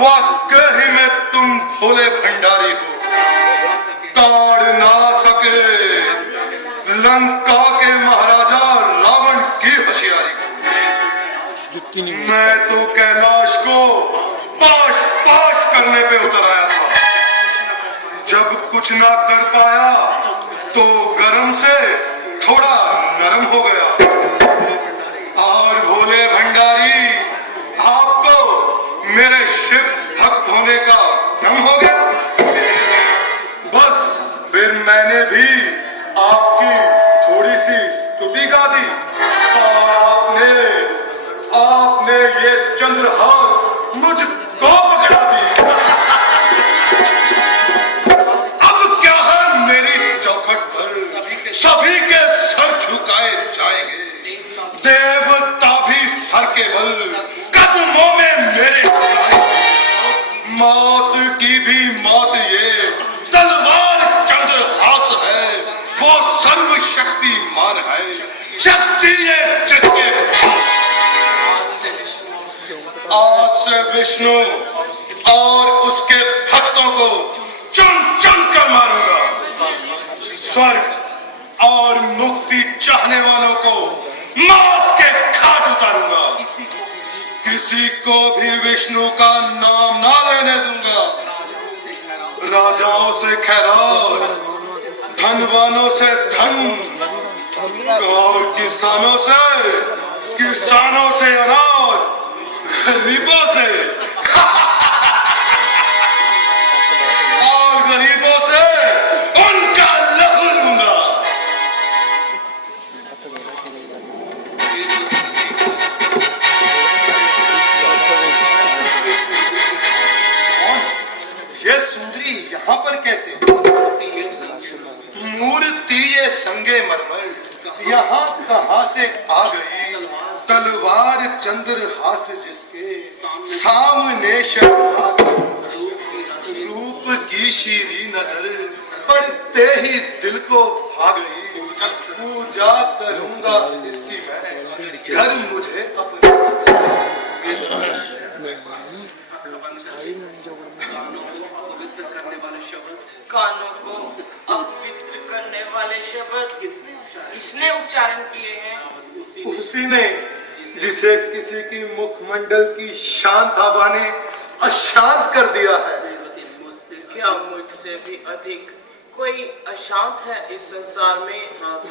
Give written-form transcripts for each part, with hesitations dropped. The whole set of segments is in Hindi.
वाकई में तुम भोले भंडारी हो। ताड़ ना सके लंका के महाराजा रावण की होशियारी को। मैं तो कैलाश को पाश पाश करने पे उतर आया था। जब कुछ ना कर पाया तो गरम से थोड़ा नरम हो गया। और भोले भंडारी, आपको मेरे शिव भक्त होने का भ्रम हो गया। बस फिर मैंने भी आपकी थोड़ी सी स्तुति गा दी और आपने ये चंद्रहास मुझको पकड़ा दी। अब क्या है मेरी चौखट पर सभी के सर झुकाए जाएंगे। देवता भी सर के बल कदमों में मेरे मौत की भी मौत ये तलवार चंद्रहास है। वो सर्वशक्तिमान है, शक्ति है जिसके आज से विष्णु और उसके भक्तों को चुन चुन कर मारूंगा। स्वर्ग और मुक्ति चाहने वालों को मौत के घाट उतारूंगा। किसी को भी विष्णु का नाम ना लेने दूंगा। राजाओं से खैरात, धनवानों से धन और किसानों से अनाज, गरीबों से और गरीबों से उनका लहू लूंगा। ये सुंदरी यहाँ पर कैसे? मूर्ति ये संगे मरमर यहाँ कहाँ से आ गई? तलवार चंद्रहास जिसके सामने शर्मा रूप की शीरी नजर पड़ते ही दिल को भा गई। पूजा करूंगा इसकी मैं, घर मुझे अपने कानों को अपवित्र करने वाले शब्द किसने उच्चारण किए हैं? उसी ने जिसे किसी की मुखमंडल की शांत हवा ने अशांत कर दिया है। क्या मुझसे भी अधिक कोई अशांत है इस संसार में?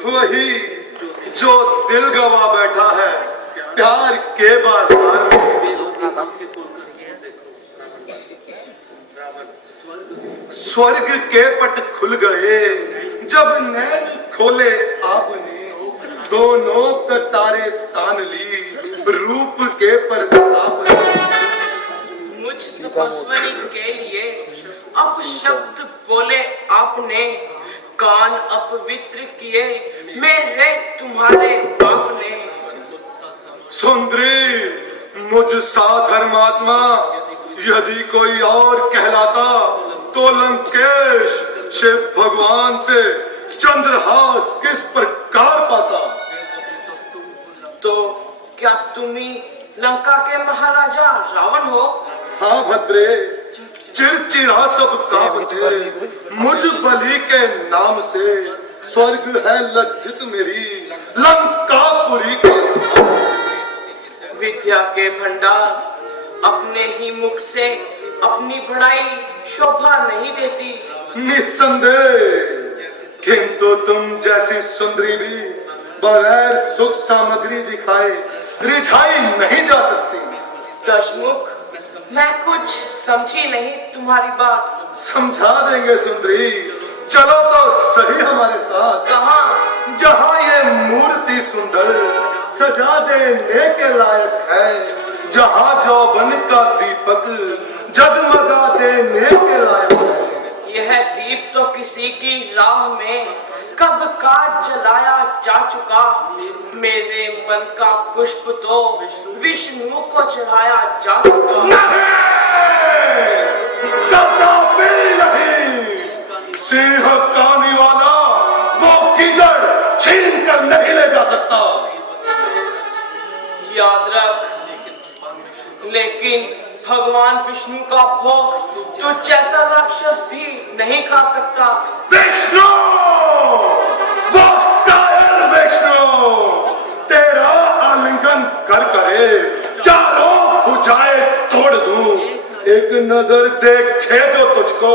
वही जो दिल गवा बैठा है प्यार के बाजार में। स्वर्ग के पट खुल गए जब नैन खोले आपने। दोनों कतारे तान ली रूप के प्रताप ने। मुझ तपस्विनी के लिए अपशब्द बोले आपने। कान अपवित्र किए मेरे तुम्हारे बाप ने। सुंदरी मुझ सा धर्मात्मा यदि कोई और कहलाता तो लंकेश शिव भगवान से चंद्रहास किस प्रकार पाता? तो क्या तुम ही लंका के महाराजा रावण हो? हाँ भद्रे, चिरचिरा सब कांपते मुझ बलि के नाम से। स्वर्ग है लज्जित मेरी लंकापुरी के नाम से। विद्या के भंडार अपने ही मुख से अपनी बड़ाई शोभा नहीं देती। निस्संदेह, किंतु तुम जैसी सुंदरी भी बगैर सुख सामग्री दिखाए रिझाई नहीं जा सकती। दशमुख, मैं कुछ समझी नहीं तुम्हारी बात। समझा देंगे सुंदरी, चलो तो सही हमारे साथ। कहाँ? जहाँ ये मूर्ति सुंदर सजा देने के लायक है। जहाँ यौवन का दीपक जगमगा देने के लायक है। यह दीप तो किसी की राह में कब का जलाया जा चुका। मेरे मन का पुष्प तो विष्णु को चढ़ाया जा चुका। नहीं! रख। लेकिन भगवान विष्णु का भोग तो जैसा राक्षस भी नहीं खा सकता। विष्णु, वो कायर विष्णु तेरा आलिंगन कर करे चारों भुजाएं तोड़ दूं। एक नजर देखे जो तुझको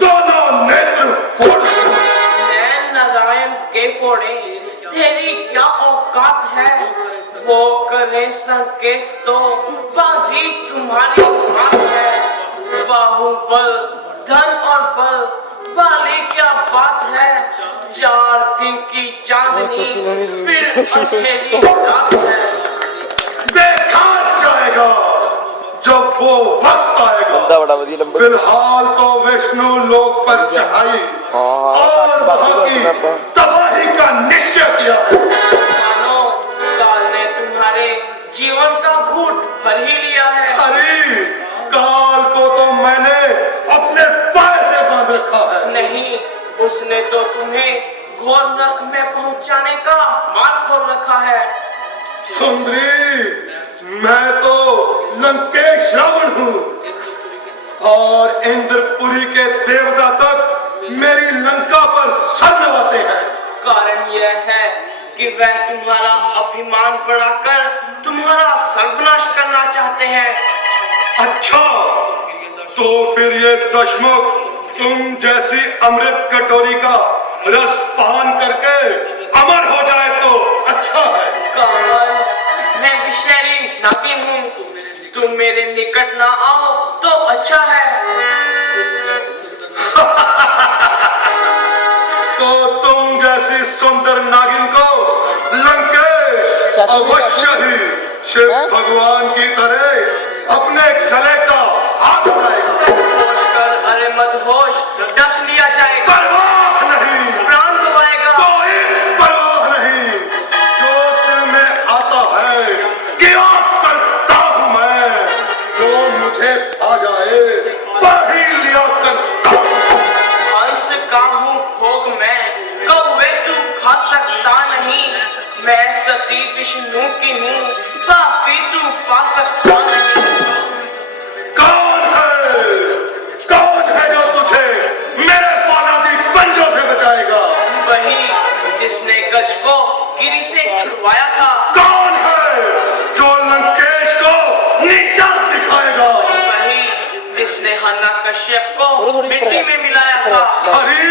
दोनों नेत्र फोड़ दूं। मैं नारायण के फोड़े, तेरी क्या औकात है? वो करे संकेत तो बाजी तुम्हारी हाथ है। बाहुबल, धन और बल वाली क्या बात है? 4 दिन की चांदनी फिर अंधेरी रात है। देखा जाएगा जब वो वक्त आएगा। फिलहाल तो विष्णु लोक पर चढ़ाई और वहां की तबाही का निश्चय किया है। मानो काल ने तुम्हारे जीवन का घूंट भर ही लिया है। अरे काल को तो मैंने अपने पैर से बांध रखा है। नहीं, उसने तो तुम्हें घोर नरक में पहुंचाने का मार्ग खोल रखा है। सुंदरी, मैं तो लंकेश रावण हूँ और इंद्रपुरी के देवता तक मेरी लंका पर सर नवाते हैं। कारण यह है कि वह तुम्हारा अभिमान बढ़ाकर तुम्हारा सर्वनाश करना चाहते हैं। अच्छा, तो फिर ये दशमुख तुम जैसी अमृत कटोरी का रस पान करके अमर हो जाए तो अच्छा है। काल, मैं विषैली नागिन हूँ। तुम मेरे निकट ना आओ तो अच्छा है। तो तुम जैसी सुंदर नागिन को लंकेश अवश्य ही शिव भगवान की तरह अपने गले का हाथ उठाएगा। होश कर, अरे मदहोश, डस लिया जाएगा। परवाह नहीं, प्राण गवाएगा। कोई परवाह नहीं। जो दिल में आता है किया करता हूँ मैं। जो मुझे आ जाए वही लिया करता हूँ। हंस का हूँ भोग मैं, कौवे तू खा सकता नहीं। मैं सती विष्णु की हूँ, पापी तू पा सकता नहीं। कौन है जो तुझे मेरे फौलादी पंजों से बचाएगा? वही जिसने गज को गिरी से छुड़वाया था। कौन है जो लंकेश को नीचा दिखाएगा? वही जिसने हन्ना कश्यप को मिट्टी में मिलाया था। अरे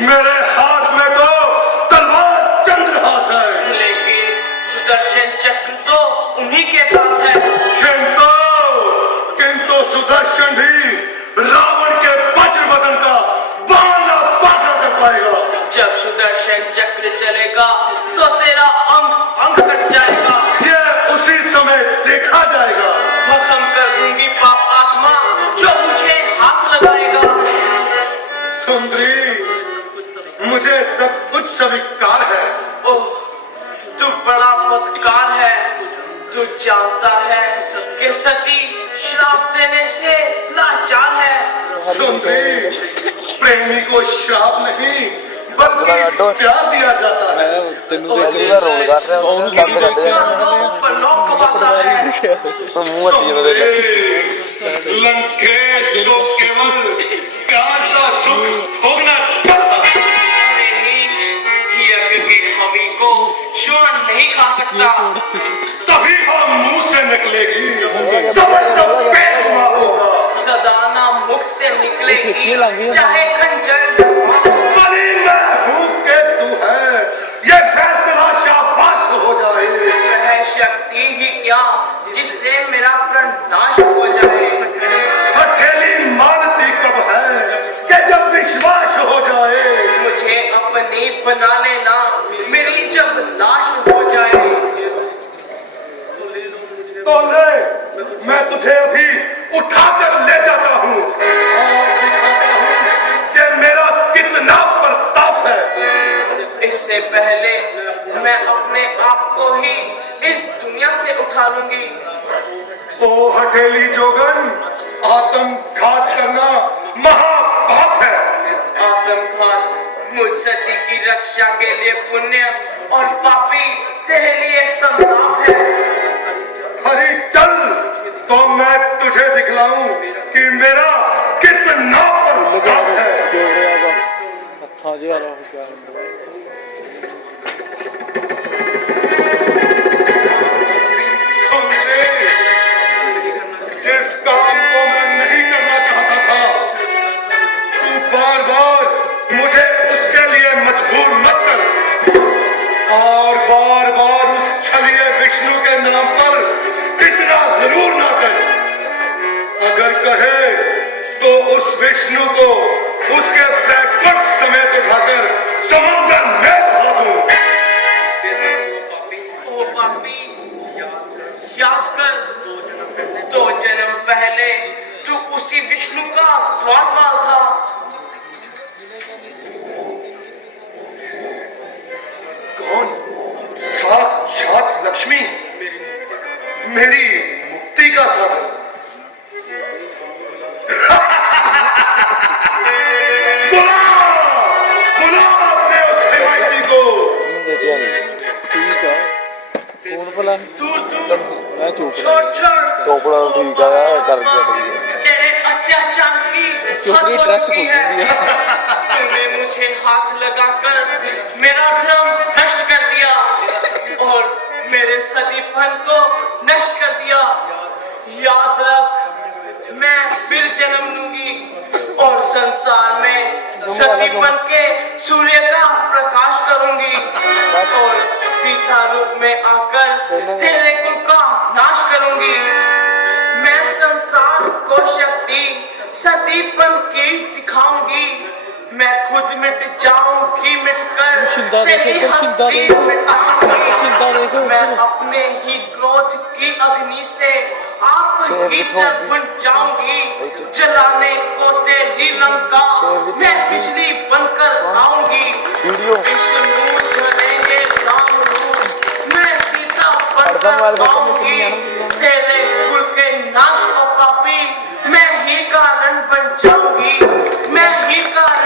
मेरे हाथ में तो तलवार चंद्रहास है, लेकिन सुदर्शन चक्र तो उन्हीं के पास है। किंतु सुदर्शन भी रावण के वज्र बदन का बाला बाका कर पाएगा। जब सुदर्शन चक्र चलेगा तो तेरा अंग अंग कट जाएगा। ये उसी समय देखा जाएगा। भस्म कर दूंगी पाप आत्मा जो मुझे हाथ लगाएगा। सुंदरी, मुझे सब कुछ स्वीकार है। ओह, तू बड़ा बदकार है। तू जानता है कि सती श्राप देने से लाचार है। सुंदरी, प्रेमी को श्राप नहीं बल्कि प्यार दिया जाता है। लंकेश को केवल प्यार का सुख भोगना चाहता है। नीच यज्ञ के हवि को श्वान नहीं खा सकता। तभी हम मुंह से निकलेगी जबरदस्त पेशवा होगा। सदाना मुख से निकलेगी चाहे खंजर। बली मैं हूँ कि तू है, ये फैसला शाबाश हो जाए। वह शक्ति ही क्या जिससे मेरा प्रण नाश हो जाए। हथेली मानती कब है कि जब विश्वास हो जाए। मुझे अपनी बना लेना मेरी जब लाश हो जाए। तो ले, मैं तुझे अभी उठाकर ले जाता हूँ और दिखाता हूँ कि मेरा कितना प्रताप है। इससे पहले मैं अपने आप को ही इस दुनिया से उठा लूंगी। ओ हथेली जोगन, आत्मघात करना महापाप है। आत्मघात मुझ सती की रक्षा के लिए पुण्य और पापी तेरे लिए संताप है। तो मैं तुझे दिखलाऊं कि मेरा कितना प्रताप है। हत्था जिहा हो क्या सुन ले, जिस काम को मैं नहीं करना चाहता था, तू बार बार मुझे उसके लिए मजबूर मत कर, और बार बार उस छलिए विष्णु के नाम पर इतना जरूर ना कर। अगर कहे तो उस विष्णु को उसके बैकुंठ समेत उठाकर समंदर में बहा दूं। ओ पापी, याद कर, 2 जन्म पहले तू उसी विष्णु का द्वारपाल था। कौन? साक्षात लक्ष्मी, मेरी मुक्ति का साधन। बुला बुला अपने उस हिमायती को। ठीक है कौन भला दूर मैं चुप छोड़ टोपड़ा ठीक है कर दिया तेरे अत्याचार की हद हो ड्रेस चुकी खोल है। दी है। तूने मुझे हाथ लगाकर मेरा धर्म नष्ट कर दिया और मेरे सतीपन को नष्ट कर दिया। याद रख, मैं फिर जन्म लूंगी और संसार में सतीपन के सूर्य का प्रकाश करूंगी और सीता रूप में आकर तेरे कुल का नाश करूंगी। मैं संसार को शक्ति सतीपन की दिखाऊंगी। मैं खुद मिट जाऊंगी, मिटकर तेरी हस्ती मिटाऊंगी। मैं अपने ही क्रोध की अग्नि से आपकी जल बुझ जाऊंगी। जलाने को तेरी लंका मैं बिजली बनकर आऊंगी। विष्णु धरेंगे राम रूप, मैं सीता बनकर आऊंगी। तेरे कुल के नाश को पापी मैं ही कारण बन जाऊंगी। मैं ही कारण